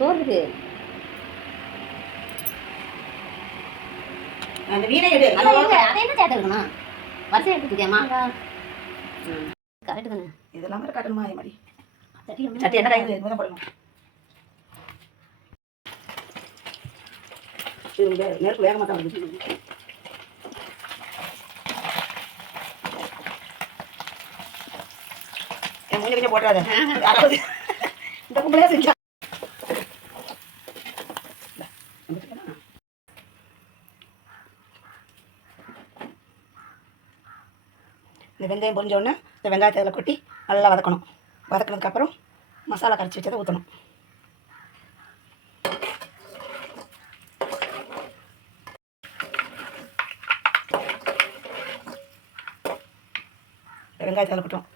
சோறுக்கு அந்த மீனை எடு. அதை என்ன சேர்த்து இருக்கணும்? வரிசை எடுத்துக்கிட்டியா மாங்காய்? கரெக்டு தானே. இதெல்லாம் வேறு காட்டணுமா? அதே மாதிரி சட்டி என்ன காய்கறி இதுமாதிரி தான் போடணும். இது நெருப்பு வேகமாக தான் வருது. என் மூஞ்சி கொஞ்சம் போட்டுறாத. அதாவது இந்த கும்பலையாக செஞ்சா இந்த வெந்தயம் பொரிஞ்ச உடனே இந்த வெங்காயத்தை அதில் கொட்டி நல்லா வதக்கணும். வதக்கினதுக்கப்புறம் மசாலா கரைச்சி வச்சதை ஊற்றணும். வெங்காயத்தை அதில் கொட்டும்.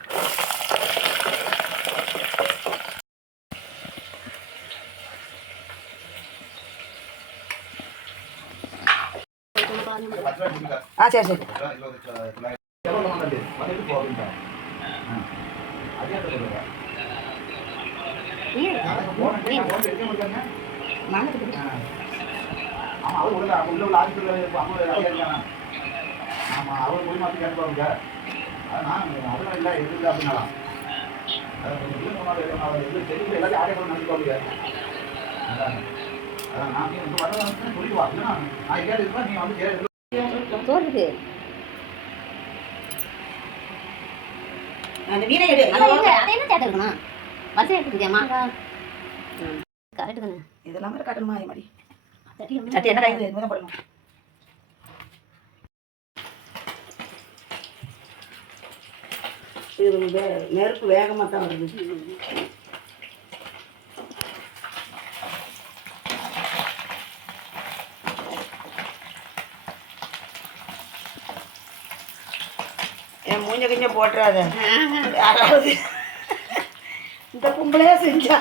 சரி சரி. சோறுக்கு அந்த மீனை எடு. அதை என்ன சேர்த்து இருக்கணும்? வரிசை எடுத்துக்கிட்டியா மாங்காய்? கரெக்டு தானே. இதெல்லாம் வேறு காட்டணுமா? அதே மாதிரி சட்டி என்ன காய்கறி இதுமாதிரி தான் போடணும். இது நெருப்பு வேகமாக தான் வருது. என் மூஞ்ச கொஞ்சம் போட்டுறாத. அதாவது இந்த கும்பலையா செஞ்சா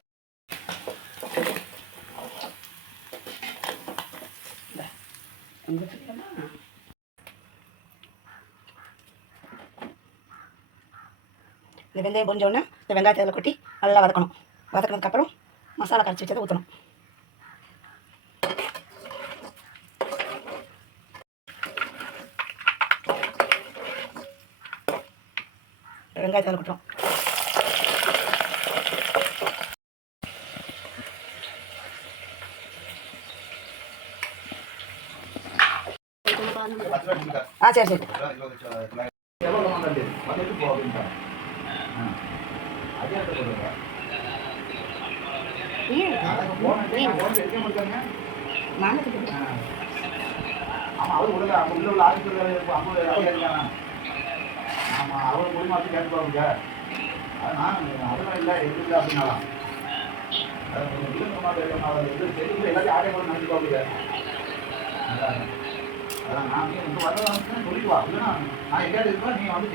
இந்த வெந்தயம் பொரிஞ்ச உடனே இந்த வெங்காயத்தை அதில் கொட்டி நல்லா வதக்கணும். வதக்கினதுக்கப்புறம் மசாலா கரைச்சி வச்சதை ஊற்றணும். வெங்காயத்தை அதில் கொட்டுறோம். சரி சரி. அவர் மூலியமா கேட்டுப்பாங்க. அதனால் அதெல்லாம் இல்லை எதுக்கு அப்படின்னாலாம் எல்லாத்தையும் ஆடை கூட நினைச்சுப்பாங்க. அதான் நான் வரதான் சொல்லிக்குவா. இல்லைன்னா நான் எங்கேயாவது இருப்பேன், நீ வந்து